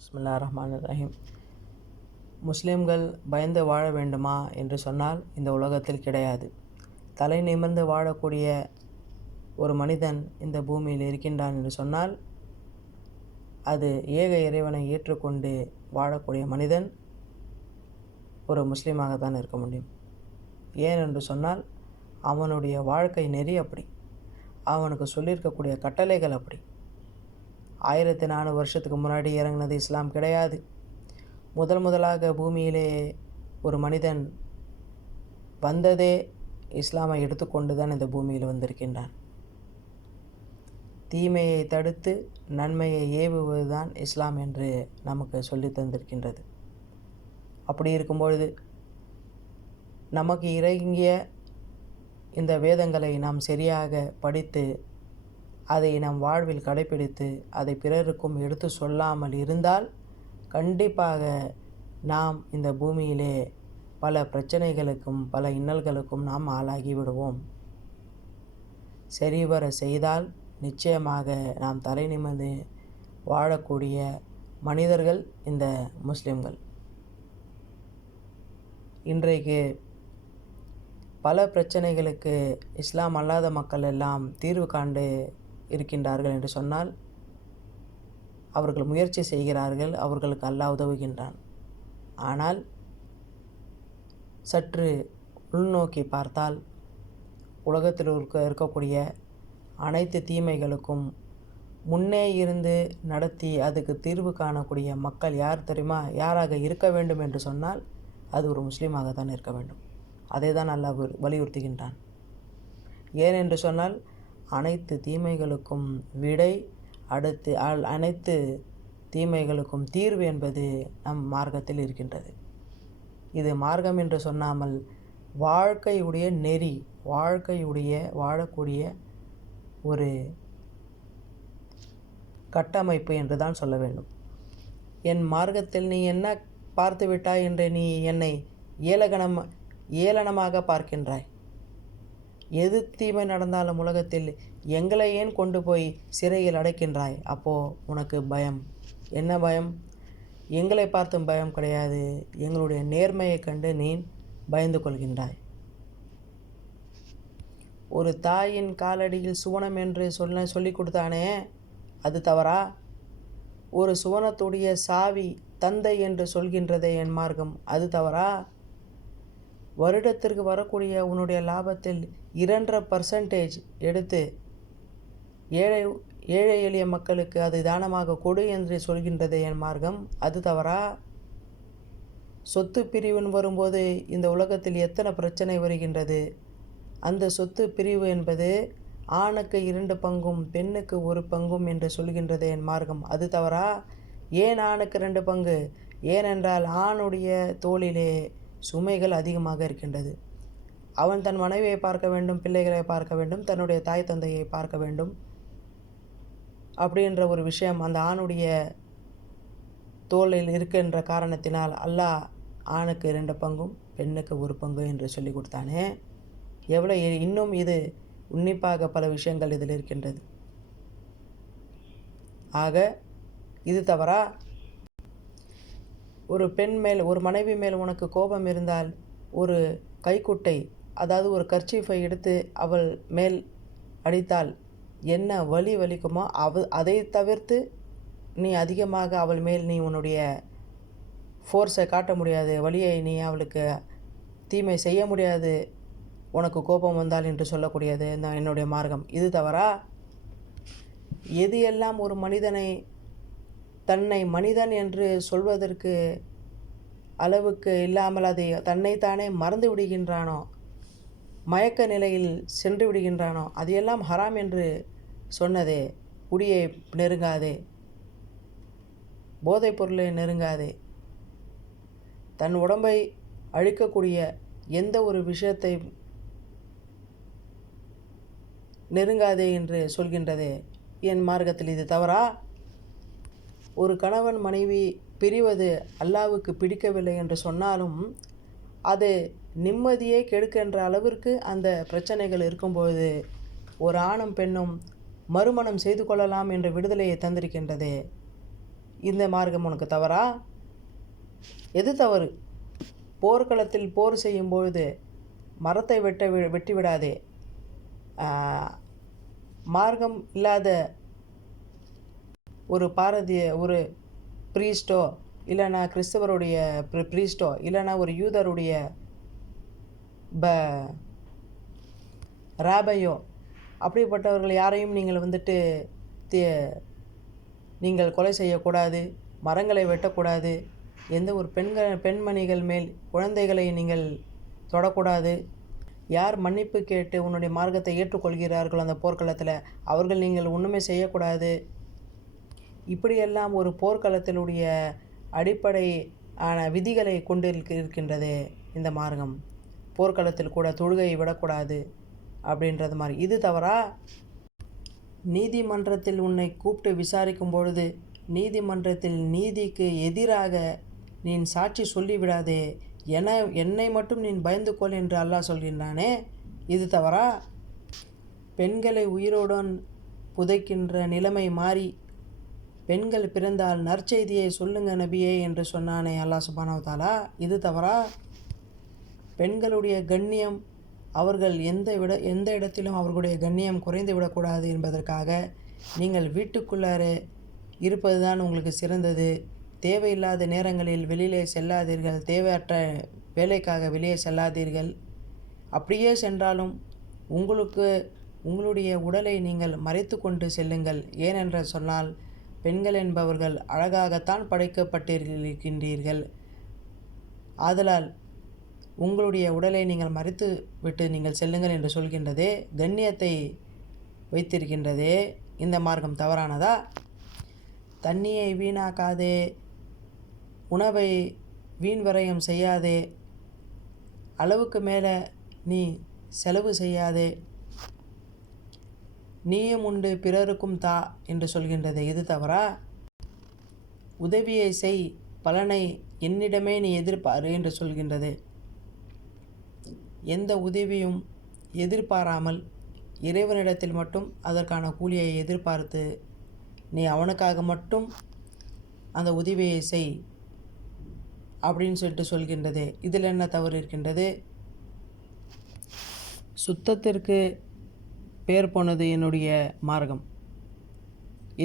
பிஸ்மில்லாஹிர்ரஹ்மானிர்ரஹீம். முஸ்லிம்கள் பயந்து வாழ வேண்டுமா என்று சொன்னால் இந்த உலகத்தில் கிடையாது. தலை நிமிர்ந்து வாழக்கூடிய ஒரு மனிதன் இந்த பூமியில் இருக்கின்றான் என்று சொன்னால் அது ஏக இறைவனை ஏற்றுக்கொண்டு வாழக்கூடிய மனிதன் ஒரு முஸ்லீமாக தான் இருக்க முடியும். ஏன் என்று சொன்னால் அவனுடைய வாழ்க்கை நெறி அப்படி, அவனுக்கு சொல்லியிருக்கக்கூடிய கட்டளைகள் அப்படி. 1400 வருஷத்துக்கு முன்னாடி இறங்கினது இஸ்லாம் கிடையாது. முதலாக பூமியிலே ஒரு மனிதன் வந்ததே இஸ்லாமை எடுத்துக்கொண்டு தான் இந்த பூமியில் வந்திருக்கின்றான். தீமையை தடுத்து நன்மையை ஏவுவது தான் இஸ்லாம் என்று நமக்கு சொல்லி தந்திருக்கின்றது. அப்படி இருக்கும்பொழுது நமக்கு இறங்கிய இந்த வேதங்களை நாம் சரியாக படித்து அதை நம் வாழ்வில் கடைப்பிடித்து அதை பிறருக்கும் எடுத்து சொல்லாமல் இருந்தால் கண்டிப்பாக நாம் இந்த பூமியிலே பல பிரச்சனைகளுக்கும் பல இன்னல்களுக்கும் நாம் ஆளாகி விடுவோம். சரிவர செய்தால் நிச்சயமாக நாம் தலை நிமிர்ந்து வாழக்கூடிய மனிதர்கள் இந்த முஸ்லிம்கள். இன்றைக்கு பல பிரச்சனைகளுக்கு இஸ்லாம் அல்லாத மக்கள் எல்லாம் தீர்வு காண்டு இருக்கின்றார்கள் என்று சொன்னால் அவர்கள் முயற்சி செய்கிறார்கள், அவர்களுக்கு அல்லாஹ் உதவுகின்றான். ஆனால் சற்று உள்நோக்கி பார்த்தால் உலகத்தில் இருக்கக்கூடிய அனைத்து தீமைகளுக்கும் முன்னே இருந்து நடத்தி அதுக்கு தீர்வு காணக்கூடிய மக்கள் யார் தெரியுமா? யாராக இருக்க வேண்டும் என்று சொன்னால் அது ஒரு முஸ்லீமாக தான் இருக்க வேண்டும். அதை தான் அல்லாஹ் வலியுறுத்துகின்றான். ஏனென்று சொன்னால் அனைத்து தீமைகளுக்கும் விடை, அடுத்து அனைத்து தீமைகளுக்கும் தீர்வு என்பது நம் மார்க்கத்தில் இருக்கின்றது. இது மார்க்கம் என்று சொன்னாமல் வாழ்க்கையுடைய நெறி, வாழக்கூடிய ஒரு கட்டமைப்பு என்று தான் சொல்ல வேண்டும். என் மார்க்கத்தில் நீ என்ன பார்த்து விட்டாய் என்று நீ என்னை ஏளனமாக பார்க்கின்றாய். எது தீமை நடந்தாலும் உலகத்தில் எங்களை ஏன் கொண்டு போய் சிறையில் அடைக்கின்றாய்? அப்போது உனக்கு பயம். என்ன பயம்? எங்களை பார்த்தும் பயம் கிடையாது, எங்களுடைய நேர்மையை கண்டு நீ பயந்து கொள்கின்றாய். ஒரு தாயின் காலடியில் சுவனம் என்று சொல்லி கொடுத்தானே, அது தவறா? ஒரு சுவனத்துடைய சாவி தந்தை என்று சொல்கின்றதே என் மார்க்கம், அது தவறா? வருடத்திற்கு வரக்கூடிய உன்னுடைய லாபத்தில் 2.5% எடுத்து ஏழை எளிய மக்களுக்கு அது தானமாக கொடு என்று சொல்கின்றது என் மார்க்கம், அது தவறா? சொத்து பிரிவுன்னு வரும்போது இந்த உலகத்தில் எத்தனை பிரச்சனை வருகின்றது. அந்த சொத்து பிரிவு என்பது ஆணுக்கு 2 பங்கும் பெண்ணுக்கு 1 பங்கும் என்று சொல்கின்றது என் மார்க்கம், அது தவறா? ஏன் ஆணுக்கு 2 பங்கு? ஏனென்றால் ஆணுடைய தோளிலே சுமைகள் அதிகமாக இருக்கின்றது. அவன் தன் மனைவியை பார்க்க வேண்டும், பிள்ளைகளை பார்க்க வேண்டும், தன்னுடைய தாய் தந்தையை பார்க்க வேண்டும். அப்படின்ற ஒரு விஷயம் அந்த ஆணுடைய தோளில் இருக்கின்ற காரணத்தினால் அல்லாஹ் ஆணுக்கு 2 பங்கும் பெண்ணுக்கு 1 பங்கு என்று சொல்லி கொடுத்தானே. எவ்வளோ இன்னும் இது உன்னிப்பாக பல விஷயங்கள் இதில் இருக்கின்றது. ஆக இது தவறா? ஒரு பெண் மேல், ஒரு மனைவி மேல் உனக்கு கோபம் இருந்தால் ஒரு கைக்குட்டை, அதாவது ஒரு கர்ச்சீஃபை எடுத்து அவள் மேல் அடித்தால் என்ன வலிக்குமோ அதை தவிர்த்து நீ அதிகமாக அவள் மேல் நீ உன்னுடைய ஃபோர்ஸை காட்ட முடியாது, வலியை நீ அவளுக்கு தீமை செய்ய முடியாது உனக்கு கோபம் வந்தால் என்று சொல்லக்கூடியது என்னுடைய மார்க்கம், இது தவறா? எது எல்லாம் ஒரு மனிதனை தன்னை மனிதன் என்று சொல்வதற்கு அளவுக்கு இல்லாமல் அதை தன்னைத்தானே மறந்து விடுகின்றானோ, மயக்க நிலையில் சென்று விடுகின்றானோ, அது எல்லாம் ஹராம் என்று சொன்னதே. குடியை நெருங்காதே, போதைப் பொருளை நெருங்காதே, தன் உடம்பை அழிக்கக்கூடிய எந்த ஒரு விஷயத்தை நெருங்காதே என்று சொல்கின்றதே என் மார்க்கத்தில், இது தவறா? ஒரு கணவன் மனைவி பிரிவது அல்லாஹ்வுக்கு பிடிக்கவில்லை என்று சொன்னாலும் அது நிம்மதியை கெடுக்கின்ற அளவிற்கு அந்த பிரச்சனைகள் இருக்கும்போது ஒரு ஆணும் பெண்ணும் மறுமணம் செய்து கொள்ளலாம் என்ற விடுதலையை தந்திருக்கின்றதே. இந்த மார்க்கம் உனக்கு தவறா? எது தவறு? போர்க்களத்தில் போர் செய்யும் பொழுது மரத்தை வெட்டி விடாதே. மார்க்கம் இல்லாத ஒரு ப்ரீஸ்டோ, இல்லைனா கிறிஸ்தவருடைய ப்ரீஸ்டோ, இல்லைனா ஒரு யூதருடைய ராபையோ, அப்படிப்பட்டவர்கள் யாரையும் நீங்கள் கொலை செய்யக்கூடாது, மரங்களை வெட்டக்கூடாது, எந்த ஒரு பெண்மணிகள் மேல் குழந்தைகளை நீங்கள் தொடக்கூடாது. யார் மன்னிப்பு கேட்டு உன்னுடைய மார்க்கத்தை ஏற்றுக்கொள்கிறார்களோ அந்த போர்க்களத்தில் அவர்கள் நீங்கள் ஒன்றுமே செய்யக்கூடாது. இப்படியெல்லாம் ஒரு போர்க்களத்தினுடைய அடிப்படை விதிகளை இருக்கின்றது இந்த மார்க்கம். போர்க்களத்தில் கூட தொழுகையை விடக்கூடாது அப்படின்றது மாதிரி. இது தவறா? நீதிமன்றத்தில் உன்னை கூப்பிட்டு விசாரிக்கும் பொழுது நீதிமன்றத்தில் நீதிக்கு எதிராக நீ சாட்சி சொல்லிவிடாதே, என்னை மட்டும் நீ பயந்து கொள் என்று அல்லாஹ் சொல்கின்றானே, இது தவறா? பெண்களை உயிரோடன் புதைக்கின்ற நிலைமை மாறி பெண்கள் பிறந்தால் நற்செய்தியை சொல்லுங்க நபியே என்று சொன்னானே அல்லாஹ் சுப்ஹானஹு வ தஆலா, இது தவறா? பெண்களுடைய கண்ணியம், அவர்கள் எந்த இடத்திலும் அவர்களுடைய கண்ணியம் குறைந்து விடக்கூடாது என்பதற்காக நீங்கள் வீட்டுக்குள்ளாரே இருப்பது தான் உங்களுக்கு சிறந்தது. தேவையில்லாத நேரங்களில் வெளியிலே செல்லாதீர்கள், தேவையற்ற வேலைக்காக வெளியே செல்லாதீர்கள். அப்படியே சென்றாலும் உங்களுடைய உடலை நீங்கள் மறைத்து கொண்டு செல்லுங்கள். ஏனென்று சொன்னால் பெண்கள் என்பவர்கள் அழகாகத்தான் படைக்கப்பட்டிருக்கின்றீர்கள். ஆதலால் உங்களுடைய உடலை நீங்கள் மறைத்து விட்டு நீங்கள் செல்லுங்கள் என்று சொல்கின்றதே, கண்ணியத்தை வைத்திருக்கின்றதே இந்த மார்க்கம் தவறானதா? தண்ணியை வீணாக்காதே, உணவை வீண் விரயம் செய்யாதே, அளவுக்கு மேலே நீ செலவு செய்யாதே, நீயும் உண்டு பிறருக்கும் தா என்று சொல்கின்றது. இது தவறா? உதவியை செய், பலனை என்னிடமே நீ எதிர்பாரு என்று சொல்கின்றது. எந்த உதவியும் எதிர்பாராமல் இறைவனிடத்தில் மட்டும் அதற்கான கூலியை எதிர்பார்த்து நீ அவனுக்காக மட்டும் அந்த உதவியை செய் அப்படின்னு சொல்கின்றது. இதில் என்ன தவறு இருக்கின்றது? சுத்தத்திற்கு பேர் போனது என்னுடைய மார்க்கம்.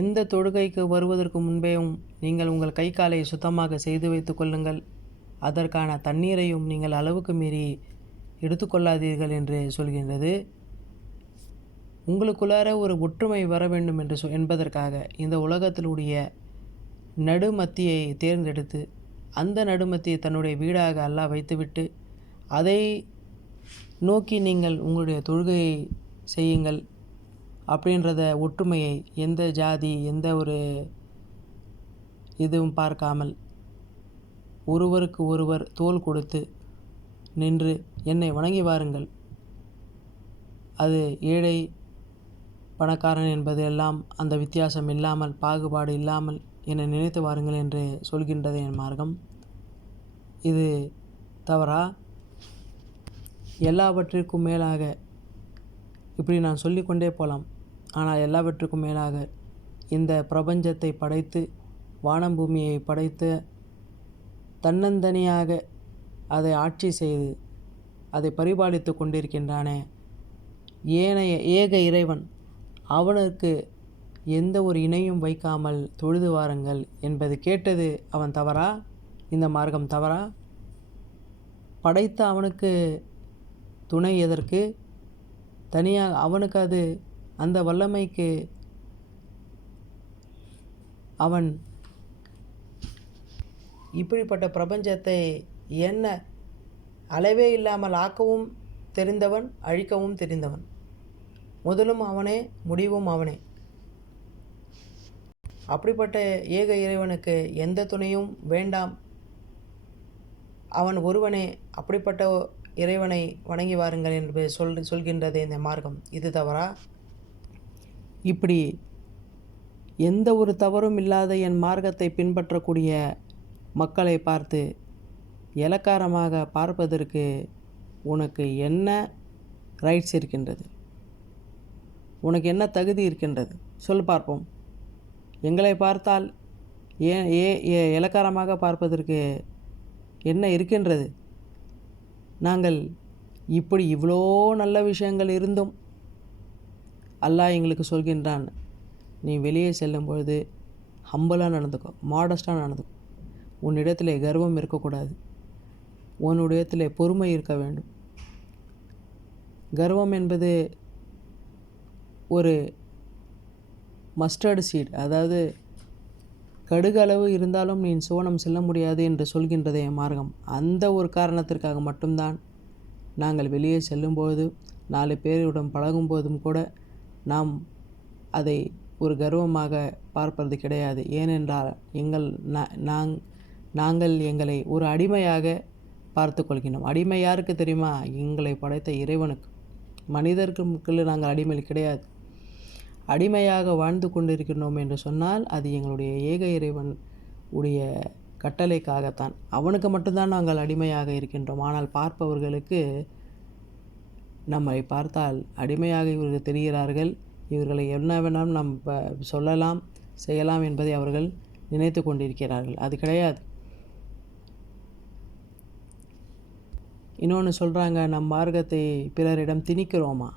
எந்த தொழுகைக்கு வருவதற்கு முன்பேயும் நீங்கள் உங்கள் கை காலை சுத்தமாக செய்து வைத்து கொள்ளுங்கள், அதற்கான தண்ணீரையும் நீங்கள் அளவுக்கு மீறி எடுத்துக்கொள்ளாதீர்கள் என்று சொல்கின்றது. உங்களுக்குள்ளார ஒரு ஒற்றுமை வர வேண்டும் என்பதற்காக இந்த உலகத்திலுடைய நடுமத்தியை தேர்ந்தெடுத்து அந்த நடுமத்தியை தன்னுடைய வீடாக அல்லாஹ் வைத்துவிட்டு அதை நோக்கி நீங்கள் உங்களுடைய தொழுகையை செய்யுங்கள் அப்படின்றத ஒற்றுமையை எந்த ஜாதி எந்த ஒரு இதுவும் பார்க்காமல் ஒருவருக்கு ஒருவர் தோள் கொடுத்து நின்று என்னை வணங்கி வாருங்கள், அது ஏழை பணக்காரன் என்பது எல்லாம் அந்த வித்தியாசம் இல்லாமல் பாகுபாடு இல்லாமல் என்னை நினைத்து வாருங்கள் என்று சொல்கின்றது என் மார்க்கம். இது தவறா? எல்லாவற்றிற்கும் மேலாக இப்படி நான் சொல்லிக்கொண்டே போகலாம். ஆனால் எல்லாவற்றுக்கும் மேலாக இந்த பிரபஞ்சத்தை படைத்து வானம் பூமியை படைத்து தன்னந்தனியாக அதை ஆட்சி செய்து அதை பரிபாலித்து கொண்டிருக்கின்றானே ஏக இறைவன், அவனுக்கு எந்த ஒரு இணையும் வைக்காமல் தொழுது வாருங்கள் என்பது கேட்டது அவன் தவறா? இந்த மார்க்கம் தவறா? படைத்த அவனுக்கு துணை எதற்கு? தனியாக அவனுக்கு அது அந்த வல்லமைக்கு அவன் இப்படிப்பட்ட பிரபஞ்சத்தை என்ன அளவே இல்லாமல் ஆக்கவும் தெரிந்தவன், அழிக்கவும் தெரிந்தவன். முதலும் அவனே, முடிவும் அவனே. அப்படிப்பட்ட ஏக இறைவனுக்கு எந்த துணையும் வேண்டாம், அவன் ஒருவனே, அப்படிப்பட்ட இறைவனை வணங்கி வாருங்கள் என்று சொல்கின்றது இந்த மார்க்கம். இது தவறா? இப்படி எந்த ஒரு தவறும் இல்லாத என் மார்க்கத்தை பின்பற்றக்கூடிய மக்களை பார்த்து இலக்காரமாக பார்ப்பதற்கு உனக்கு என்ன ரைட்ஸ் இருக்கின்றது? உனக்கு என்ன தகுதி இருக்கின்றது? சொல் பார்ப்போம். எங்களை பார்த்தால் ஏன் இளக்காரமாக பார்ப்பதற்கு என்ன இருக்கின்றது? நாங்கள் இப்படி இவ்வளோ நல்ல விஷயங்கள் இருந்தும் அல்லாஹ் எங்களுக்கு சொல்கின்றான், நீ வெளியே செல்லும் பொழுது ஹம்பலாக நடந்துக்கோ, மாடஸ்டாக நடந்துக்கோ, உன்னிடத்தில் கர்வம் இருக்கக்கூடாது, உன்னுடையத்தில் பொறுமை இருக்க வேண்டும். கர்வம் என்பது ஒரு மஸ்டர்டு சீட், அதாவது கடுகளவு இருந்தாலும் நீ சுவனம் செல்ல முடியாது என்று சொல்கின்றதே மார்க்கம். அந்த ஒரு காரணத்திற்காக மட்டும்தான் நாங்கள் வெளியே செல்லும்போது 4 பேருடன் பழகும்போதும் கூட நாம் அதை ஒரு கர்வமாக பார்ப்பது கிடையாது. ஏனென்றால் நாங்கள் எங்களை ஒரு அடிமையாக பார்த்து கொள்கின்றோம். அடிமை யாருக்கு தெரியுமா? எங்களை படைத்த இறைவனுக்கு. மனிதர்களுக்கு நாங்கள் அடிமை கிடையாது. அடிமையாக வாழ்ந்து கொண்டிருக்கின்றோம் என்று சொன்னால் அது எங்களுடைய ஏக இறைவன் உடைய கட்டளைக்காகத்தான். அவனுக்கு மட்டும்தான் நாங்கள் அடிமையாக இருக்கின்றோம். ஆனால் பார்ப்பவர்களுக்கு நம்மை பார்த்தால் அடிமையாக இவர்கள் தெரிகிறார்கள், இவர்களை என்ன வேணாலும் நாம் சொல்லலாம் செய்யலாம் என்பதை அவர்கள் நினைத்து கொண்டிருக்கிறார்கள். அது கிடையாது. இன்னொன்று சொல்கிறாங்க, நம் மார்க்கத்தை பிறரிடம் திணிக்கிறோமா?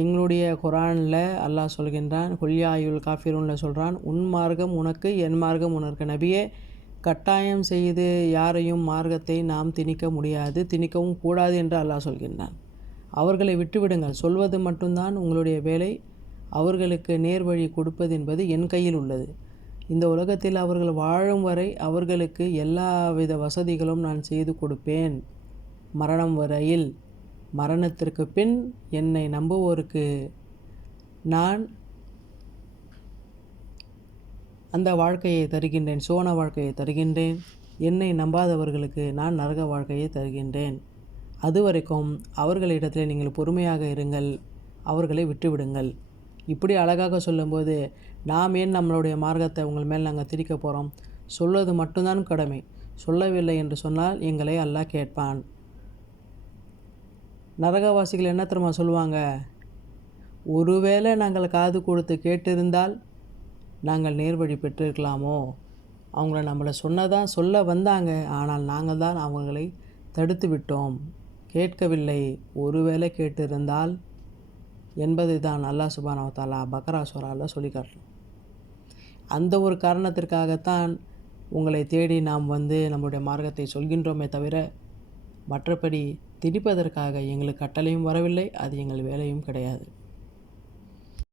எங்களுடைய குரானில் அல்லாஹ் சொல்கின்றான், கொல்யாயுல் காஃபிரூனில் சொல்கிறான், உன் மார்க்கம் உனக்கு, என் மார்க்கம் உனக்கு. நபியே, கட்டாயம் செய்து யாரையும் மார்க்கத்தை நாம் திணிக்க முடியாது, திணிக்கவும் கூடாது என்று அல்லாஹ் சொல்கின்றான். அவர்களை விட்டுவிடுங்கள். சொல்வது மட்டும்தான் உங்களுடைய வேலை. அவர்களுக்கு நேர்வழி கொடுப்பது என்பது என் கையில் உள்ளது. இந்த உலகத்தில் அவர்கள் வாழும் வரை அவர்களுக்கு எல்லாவித வசதிகளும் நான் செய்து கொடுப்பேன், மரணம் வரையில். மரணத்திற்கு பின் என்னை நம்புவோருக்கு நான் அந்த வாழ்க்கையை தருகின்றேன், சோன வாழ்க்கையை தருகின்றேன். என்னை நம்பாதவர்களுக்கு நான் நரக வாழ்க்கையை தருகின்றேன். அதுவரைக்கும் அவர்களிடத்தில் நீங்கள் பொறுமையாக இருங்கள், அவர்களை விட்டுவிடுங்கள். இப்படி அழகாக சொல்லும்போது நாம் ஏன் நம்மளுடைய மார்க்கத்தை உங்கள் மேல் நாங்கள் திரிக்க போகிறோம்? சொல்வது மட்டும்தான் கடமை. சொல்லவில்லை என்று சொன்னால் எங்களை அல்லாஹ் கேட்பான். நரகவாசிகள் என்ன தெரியுமா சொல்லுவாங்க? ஒருவேளை நாங்கள் காது கொடுத்து கேட்டிருந்தால் நாங்கள் நேர்வழி பெற்றிருக்கலாமோ, அவங்கள நம்மளை சொல்ல வந்தாங்க, ஆனால் நாங்கள் தான் அவங்களை தடுத்து விட்டோம், கேட்கவில்லை. ஒருவேளை கேட்டிருந்தால் என்பதை தான் அல்லாஹ் சுப்ஹானஹு வ தஆலா பக்ரா சூராவில் சொல்லி காட்டுறோம். அந்த ஒரு காரணத்திற்காகத்தான் உங்களை தேடி நாம் நம்முடைய மார்க்கத்தை சொல்கின்றோமே தவிர மற்றபடி திணிப்பதற்காக எங்களுக்கு கட்டளையும் வரவில்லை, அது எங்கள் வேலையும் கிடையாது.